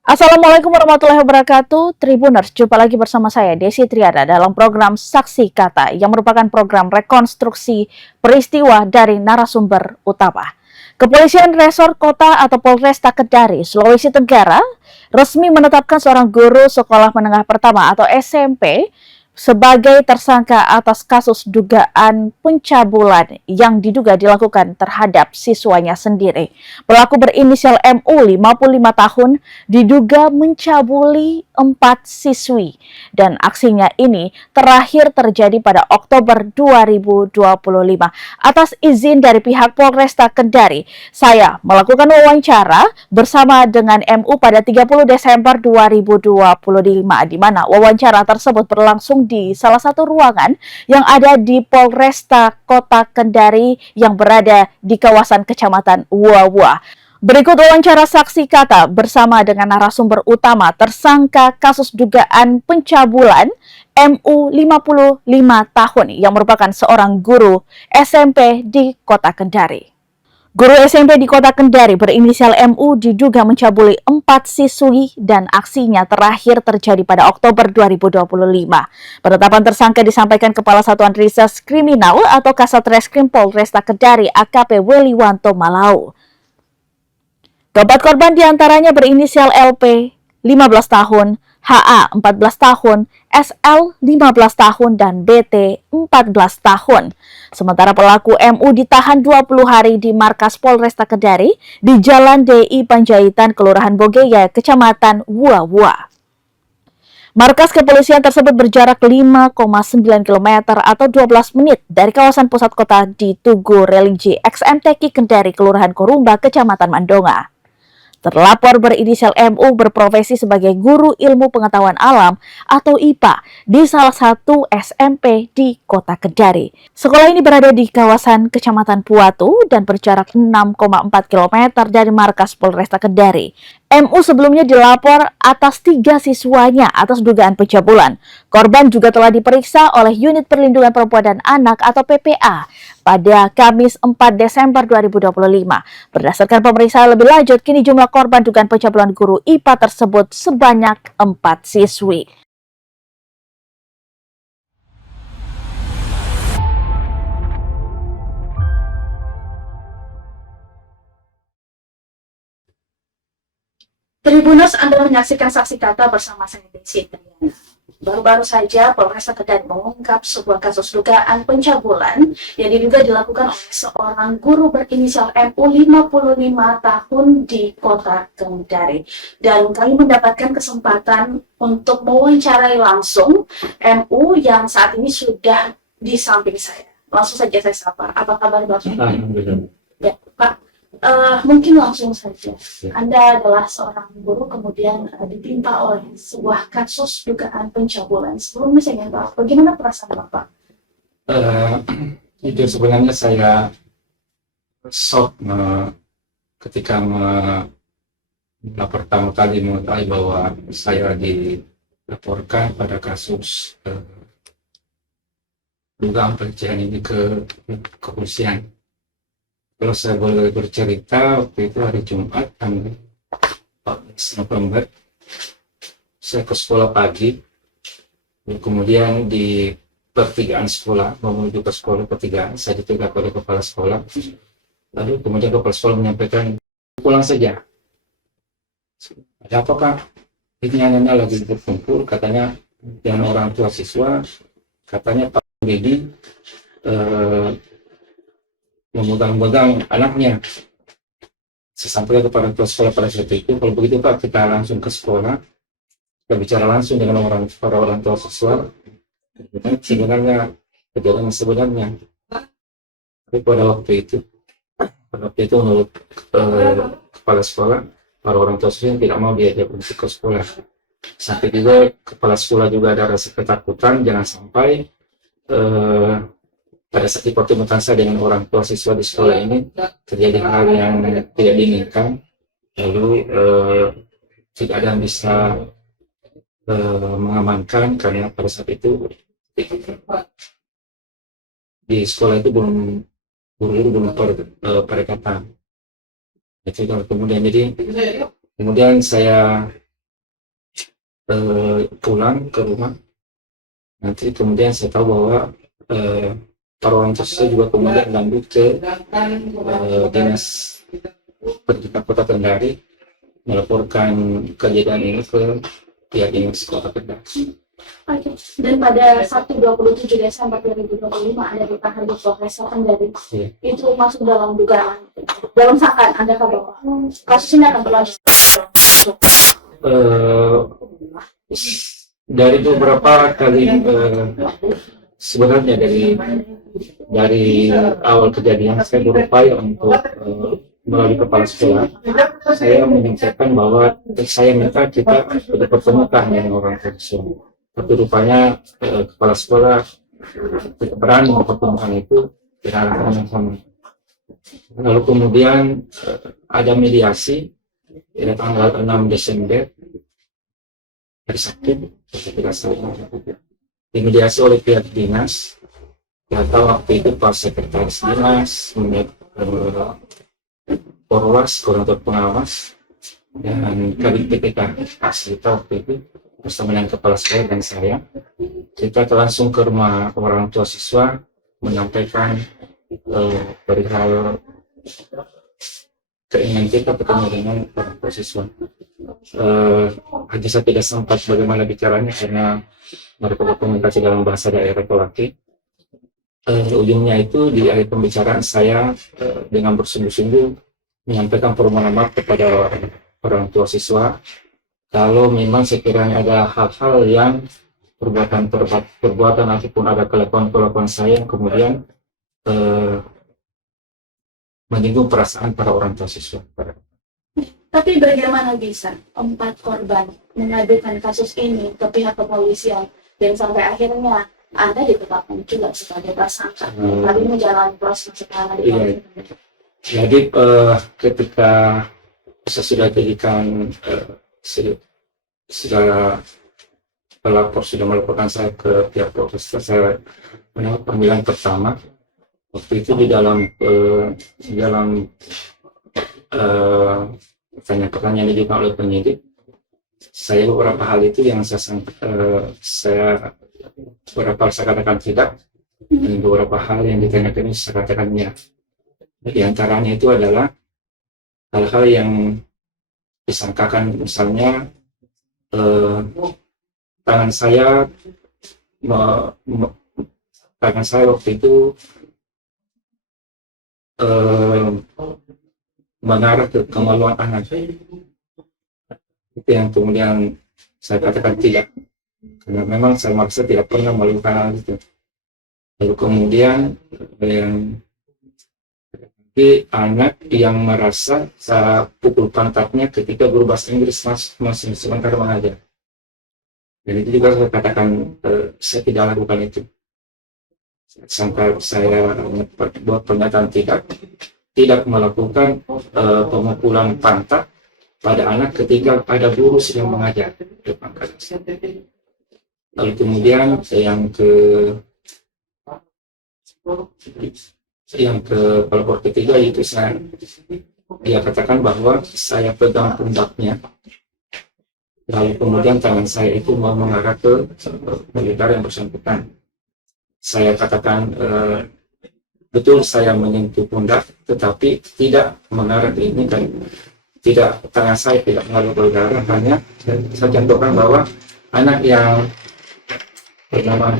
Assalamualaikum warahmatullahi wabarakatuh, Tribuners. Jumpa lagi bersama saya, Desi Triada, dalam program Saksi Kata, yang merupakan program rekonstruksi peristiwa dari narasumber utama. Kepolisian Resor Kota atau Polresta Kedari, Sulawesi Tenggara, resmi menetapkan seorang guru sekolah menengah pertama atau SMP sebagai tersangka atas kasus dugaan pencabulan yang diduga dilakukan terhadap siswanya sendiri. Pelaku berinisial MU 55 tahun diduga mencabuli 4 siswi dan aksinya ini terakhir terjadi pada Oktober 2025. Atas izin dari pihak Polresta Kendari, saya melakukan wawancara bersama dengan MU pada 30 Desember 2025, di mana wawancara tersebut berlangsung di salah satu ruangan yang ada di Polresta Kota Kendari yang berada di kawasan Kecamatan Wawa. Berikut wawancara saksi kata bersama dengan narasumber utama tersangka kasus dugaan pencabulan MU 55 tahun yang merupakan seorang guru SMP di Kota Kendari. Guru SMP di Kota Kendari berinisial MU diduga mencabuli 4 siswi dan aksinya terakhir terjadi pada Oktober 2025. Penetapan tersangka disampaikan Kepala Satuan Reserse Kriminal atau Kasat Reskrim Polresta Kendari AKP Weliwanto Malau. Keempat korban diantaranya berinisial LP 15 tahun, HA 14 tahun, SL 15 tahun, dan BT 14 tahun. Sementara pelaku MU ditahan 20 hari di markas Polresta Kendari di Jalan DI Panjaitan, Kelurahan Bogeya, Kecamatan Wawa. Markas kepolisian tersebut berjarak 5,9 km atau 12 menit dari kawasan pusat kota di Tugu Religi XMTQ Kendari, Kelurahan Korumba, Kecamatan Mandonga. Terlapor berinisial MU berprofesi sebagai guru ilmu pengetahuan alam atau IPA di salah satu SMP di Kota Kendari. Sekolah ini berada di kawasan Kecamatan Puatu dan berjarak 6,4 km dari markas Polresta Kendari. MU sebelumnya dilapor atas 3 siswanya atas dugaan pencabulan. Korban juga telah diperiksa oleh Unit Perlindungan Perempuan dan Anak atau PPA pada Kamis 4 Desember 2025. Berdasarkan pemeriksaan lebih lanjut, kini jumlah korban dugaan pencabulan guru IPA tersebut sebanyak 4 siswi. Tribuners, Anda menyaksikan Saksi Kata bersama saya, Desi Triana. Baru-baru saja Polresta Kendari mengungkap sebuah kasus dugaan pencabulan yang diduga dilakukan oleh seorang guru berinisial MU 55 tahun di Kota Kendari. Dan kami mendapatkan kesempatan untuk mewawancarai langsung MU yang saat ini sudah di samping saya. Langsung saja saya sapa. Apa kabar Bapak? Ya, Pak. Mungkin langsung saja. Anda adalah seorang guru kemudian ditimpa oleh sebuah kasus dugaan pencabulan. Sebelumnya saya ingin tahu bagaimana perasaan Bapak? Itu sebenarnya saya shock ketika pertama kali mengetahui bahwa saya dilaporkan pada kasus dugaan pelecehan ini ke kepolisian. Kalau saya boleh bercerita, waktu itu hari Jumat tanggal 14 November, saya ke sekolah pagi, kemudian di pertigaan sekolah, menuju ke sekolah pertigaan, saya ditegak oleh kepala sekolah, lalu kemudian kepala sekolah menyampaikan, pulang saja. Ada apa Pak? Ini anak-anak lagi berkumpul, katanya dengan orang tua siswa, katanya Pak Dedi memegang anaknya. Saya sampaikan kepada kepala sekolah pada saat itu, kalau begitu Pak, kita langsung ke sekolah, kita bicara langsung dengan para orang tua siswa, sebenarnya kejadian sebenarnya. Tapi pada waktu itu menurut kepala sekolah, para orang tua siswa tidak mau diajak untuk ke sekolah. Sampai juga kepala sekolah juga ada rasa ketakutan, jangan sampai pada saat dipertemukan saya dengan orang tua siswa di sekolah ini terjadi hal yang tidak diinginkan, lalu tidak ada yang bisa mengamankan, karena pada saat itu di sekolah itu guru-guru belum pendekatan. Itu kemudian saya pulang ke rumah. Nanti kemudian saya tahu bahwa para orang tua saya juga kemudian lanjut ke dinas pendidikan Kota Kendari melaporkan kejadian ini ke pihak dinas Kota Kendari. Oke. Dan pada Sabtu 27 Desember 2025 Anda ditahan di Polres Kendari. Iya. Itu masuk dalam dugaan, dalam sangkaan Anda bahwa kasus ini akan berlanjut. Dari beberapa kali sebenarnya dari awal kejadian saya berupaya untuk melalui kepala sekolah saya menyampaikan bahwa saya minta kita dipertemukan dengan orang tua siswa. Tapi rupanya kepala sekolah tidak berani mempertemukan itu dengan alasan yang sama. Lalu kemudian ada mediasi pada tanggal 6 Desember hari Sabtu, tidak salah, dimediasi oleh pihak dinas. Ternyata waktu itu Pak Sekretaris Dinas, Porwas, koordinator pengawas, dan Kabin PTK Asita waktu itu bersama dengan kepala sekolah dan saya, kita langsung ke rumah orang tua siswa menyampaikan perihal keinginan kita bertemu dengan orang tua siswa. Hanya saya tidak sempat bagaimana bicaranya karena mereka berkomunikasi dalam bahasa daerah Kolaki. Ujungnya itu di akhir pembicaraan saya dengan bersungguh-sungguh menyampaikan permohonan maaf kepada orang tua siswa kalau memang sekiranya ada hal-hal yang perbuatan ataupun ada kelakuan saya yang kemudian menyinggung perasaan para orang tua siswa. Tapi bagaimana bisa 4 korban mengadukan kasus ini ke pihak kepolisian dan sampai akhirnya Anda ditetapkan juga sebagai tersangka, tapi menjalani proses sekarang di polisi? Jadi ketika saya sudah jadikan sudah pelapor sudah melaporkan saya ke pihak polres, saya mendapat panggilan pertama. Waktu itu di dalam pertanyaan yang dijual oleh penyidik, saya beberapa hal itu yang saya beberapa saya katakan tidak, dan beberapa hal yang ditanyakan saya katakan ya. Di antaranya itu adalah hal-hal yang disangkakan, misalnya tangan saya waktu itu mengarah ke kemaluan anak. Itu yang kemudian saya katakan tidak, karena memang saya merasa tidak pernah melakukan hal itu. Lalu kemudian anak yang merasa saya pukul pantatnya ketika guru bahasa Inggris masih sebentar mengajar. Dan itu juga saya katakan saya tidak lakukan itu. Sampai saya buat pernyataan tidak melakukan pemukulan pantat pada anak ketika ada guru sedang mengajar depan kelas. Lalu kemudian yang ke pelapor ketiga itu dia katakan bahwa saya pegang pundaknya, lalu kemudian tangan saya itu mau mengarah ke militer yang bersangkutan. Saya katakan betul saya menyentuh pundak, tetapi tidak mengarah ke ini dan tidak, tangan saya tidak mengalir ke udara. Hanya saya contohkan bahwa anak yang bernama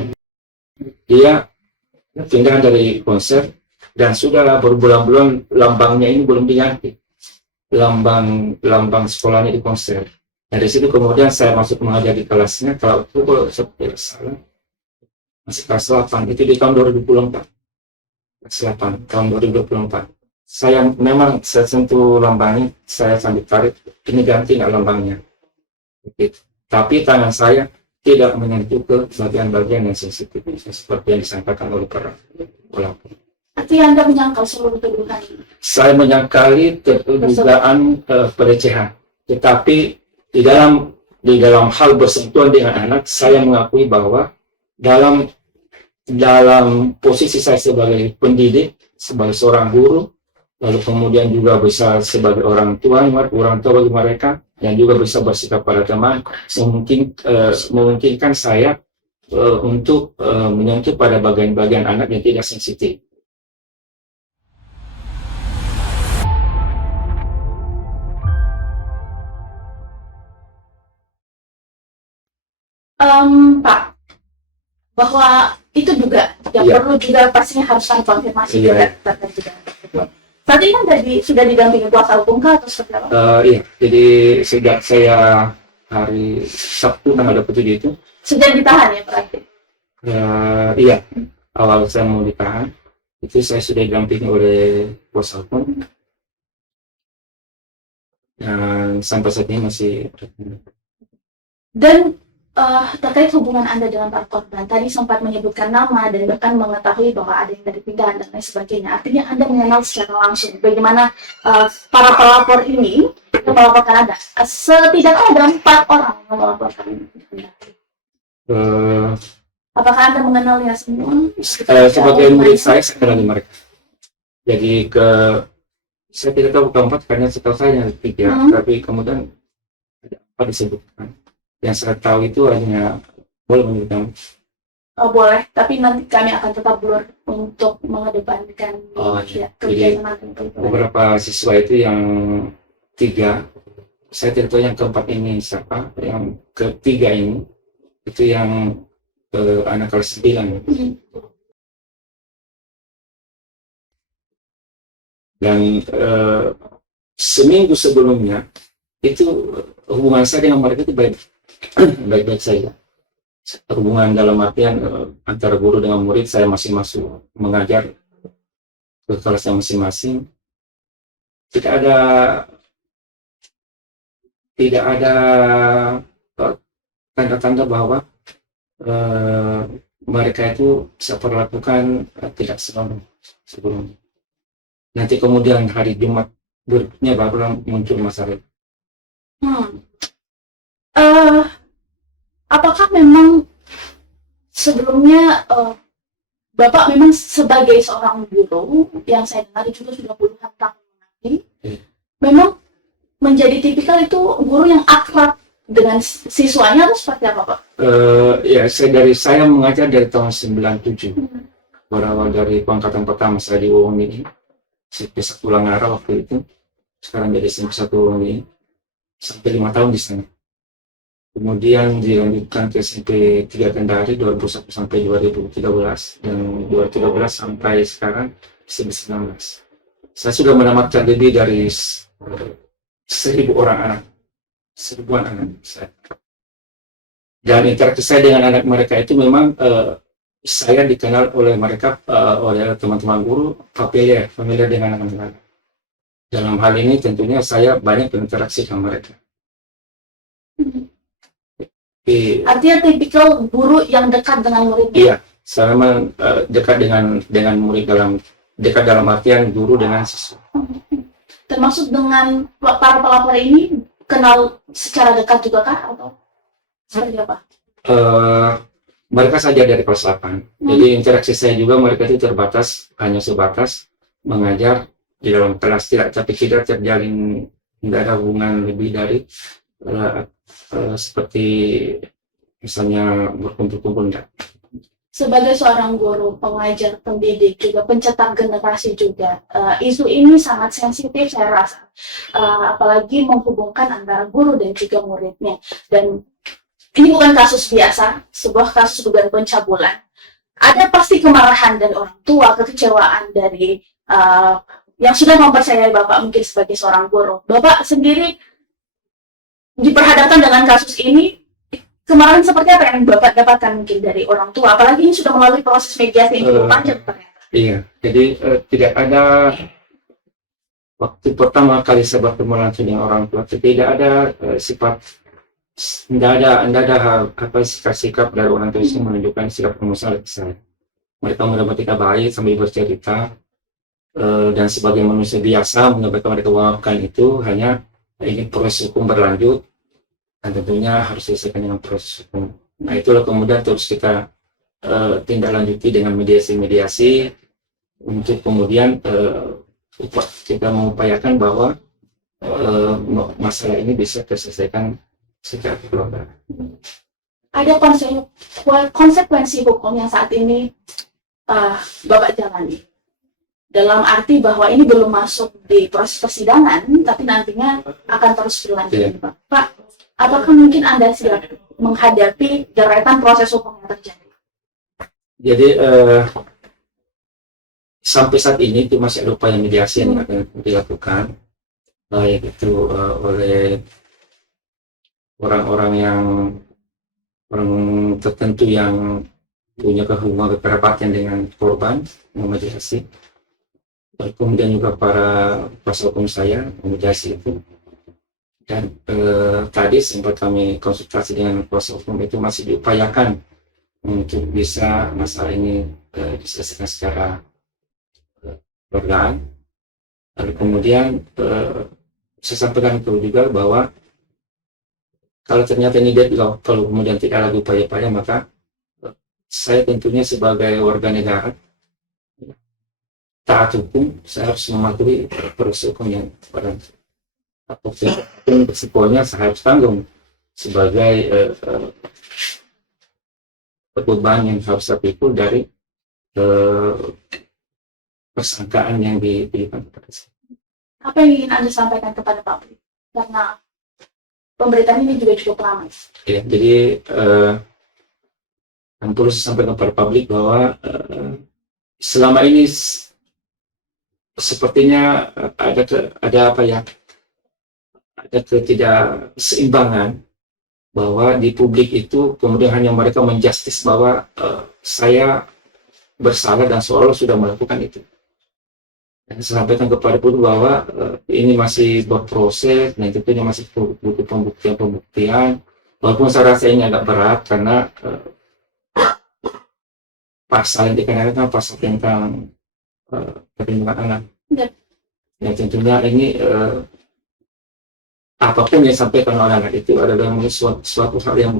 dia pindah dari konser dan sudahlah berbulan-bulan lambangnya ini belum diganti, lambang sekolahnya di konser. Dari situ kemudian saya masuk mengajar di kelasnya, kalau tidak salah masih kelas 8, itu di tahun 2024. Kelas 8 tahun 2024. Saya memang saya sentuh lambangnya, saya sambil tarik, ini ganti nggak lambangnya. Begitu. Tapi tangan saya tidak menyentuh ke bagian-bagian yang sensitif, seperti yang disampaikan oleh para pelapor. Artinya Anda menyangkal seluruh tuduhan ini? Saya menyangkali dugaan pelecehan, tetapi di dalam hal bersentuhan dengan anak, saya mengakui bahwa dalam posisi saya sebagai pendidik, sebagai seorang guru, lalu kemudian juga bisa sebagai orang tua bagi mereka, yang juga bisa bersikap pada teman, memungkinkan saya untuk menyentuh pada bagian-bagian anak yang tidak sensitif. Pak, bahwa itu juga yang Iya. perlu juga pastinya harus ada konfirmasi Iya. juga terkait juga. Saat ini kan sudah didampingi kuasa hukum kah atau seperti apa? Iya, jadi sejak saya hari Sabtu tanggal 27 itu, Sudah ditahan ya berarti? iya, awal saya mau ditahan, itu saya sudah didampingi oleh kuasa hukum, dan sampai saat ini masih. Dan terkait hubungan Anda dengan para korban, tadi sempat menyebutkan nama dan bahkan mengetahui bahwa ada yang dari pindahan dan lain sebagainya. Artinya Anda mengenal secara langsung bagaimana para pelapor ini yang melaporkan Anda. Setidaknya ada 4 orang yang melaporkan Anda. Apakah Anda mengenalnya semua? Sebagai murid saya kenal mereka. Jadi saya tidak tahu keempat karena setahu saya hanya 3, tapi kemudian ada 4 disebutkan. Yang saya tahu itu hanya, boleh menyebutkan? Boleh, tapi nanti kami akan tetap blur untuk mengedepankan kebijakan nanti. Beberapa siswa itu yang 3, saya tidak tahu yang keempat ini siapa, yang ketiga ini itu yang anak kelas 9. Dan seminggu sebelumnya itu hubungan saya dengan mereka itu baik-baik saja. Hubungan dalam artian antara guru dengan murid, saya masih masuk mengajar ke kelasnya masing-masing. Tidak ada tanda-tanda bahwa mereka itu saya perlakukan tidak senonoh sebelumnya. Nanti kemudian hari Jumat berikutnya baru muncul masalah. Apakah memang sebelumnya Bapak memang sebagai seorang guru yang saya dengar juga sudah puluhan tahun lagi, memang menjadi tipikal itu guru yang akrab dengan siswanya atau seperti apa Pak? Ya, saya mengajar dari tahun 97. Berawal dari pangkatan pertama saya di Wong ini, SMP 1 Langara waktu itu, sekarang jadi SMP 1 Wong ini, sampai 5 tahun di sana. Kemudian dilanjutkan ke SMP 3 Kendari 2001 sampai 2013, dan 2013 sampai sekarang SMP 19. Saya sudah menamatkan lebih dari 1.000 orang anak, 1.000-an anak saya. Dan interaksi saya dengan anak mereka itu memang saya dikenal oleh mereka, oleh teman-teman guru, familiar dengan anak-anak. Dalam hal ini tentunya saya banyak berinteraksi dengan mereka. Artinya tipikal guru yang dekat dengan muridnya. Iya, saya memang dekat dengan murid, dekat dalam artian guru dengan siswa. Termasuk dengan para pelapor ini kenal secara dekat juga kah atau seperti apa? Mereka saja dari kelas 8. Jadi interaksi saya juga mereka itu terbatas, hanya sebatas mengajar di dalam kelas, tapi tidak terjalin, tidak ada hubungan lebih dari seperti misalnya berkumpul-kumpul, enggak. Sebagai seorang guru, pengajar, pendidik, juga pencetak generasi juga, isu ini sangat sensitif saya rasa, apalagi menghubungkan antara guru dan juga muridnya. Dan ini bukan kasus biasa, sebuah kasus dugaan pencabulan. Ada pasti kemarahan dari orang tua, kekecewaan dari yang sudah mempercayai Bapak mungkin sebagai seorang guru. Bapak sendiri diperhadapkan dengan kasus ini, kemarahan seperti apa yang Bapak dapatkan mungkin dari orang tua, apalagi ini sudah melalui proses mediasi yang cukup panjang ternyata. Iya, jadi tidak ada, waktu pertama kali saya bertemu langsung dengan orang tua, tidak ada sifat, tidak ada sikap dari orang tua yang menunjukkan sikap emosional ke saya. Mereka mendapat kita baik sambil bercerita, dan sebagai manusia biasa menyampaikan mereka melakukan itu hanya ingin proses hukum berlanjut, dan tentunya harus diselesaikan dengan proses hukum. Nah, itulah kemudian terus kita tindak lanjuti dengan mediasi-mediasi untuk kemudian kita mengupayakan bahwa masalah ini bisa terselesaikan secara kekeluargaan. Ada konsekuensi hukum yang saat ini Bapak jalani, dalam arti bahwa ini belum masuk di proses persidangan, tapi nantinya akan terus berlanjut. Iya. Pak, apakah mungkin Anda siap menghadapi deretan proses hukum yang terjadi? Jadi sampai saat ini itu masih ada upaya mediasi yang akan dilakukan, baik itu oleh orang-orang tertentu yang punya hubungan kekerabatan dengan korban memediasi, kemudian juga para kuasa hukum saya memediasi itu. Dan tadi sempat kami konsultasi dengan kuasa hukum, itu masih diupayakan untuk bisa masalah ini diselesaikan secara kekeluargaan. Lalu kemudian saya sampaikan itu juga bahwa kalau ternyata ini deadlock, kalau kemudian tidak lagi upaya-upaya, maka saya tentunya sebagai warga negara taat hukum, saya harus mematuhi proses hukum yang pada apapun resikonya saya harus tanggung sebagai beban yang harus saya pikul dari persangkaan yang diberikan kepada saya. Apa yang ingin Anda sampaikan kepada publik? Karena pemberitaan ini juga cukup lama. Ya, jadi yang perlu saya sampaikan kepada publik bahwa selama ini sepertinya ada ketidakseimbangan, bahwa di publik itu kemudian hanya mereka menjustis bahwa saya bersalah dan seolah sudah melakukan itu. Dan saya sampaikan kepada publik bahwa ini masih berproses dan tentunya masih butuh pembuktian. Walaupun saya rasa ini agak berat karena pasal yang dikenakan pasal tentang perlindungan anak. Dan tentunya ini apapun yang disampaikan oleh anak itu adalah suatu hal yang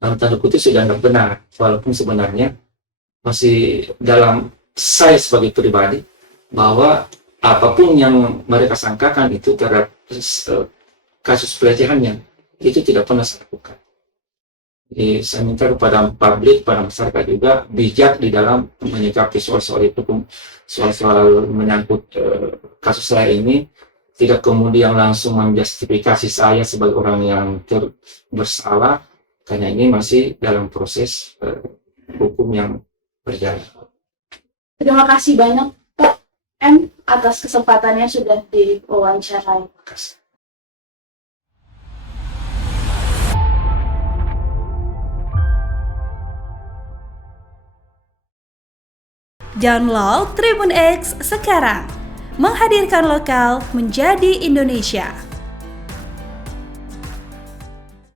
dalam tanda kutip sudah tidak benar, walaupun sebenarnya masih dalam saya sebagai pribadi bahwa apapun yang mereka sangkakan itu terhadap kasus pelecehannya itu tidak pernah saya lakukan. Jadi saya minta kepada publik, pada masyarakat juga bijak di dalam menyikapi soal-soal itu, soal-soal menyangkut kasus saya ini, tidak kemudian langsung menjustifikasi saya sebagai orang yang bersalah, karena ini masih dalam proses hukum yang berjalan. Terima kasih banyak Pak M atas kesempatannya sudah diwawancarai. Terima kasih. Download Tribun X sekarang, menghadirkan lokal menjadi Indonesia.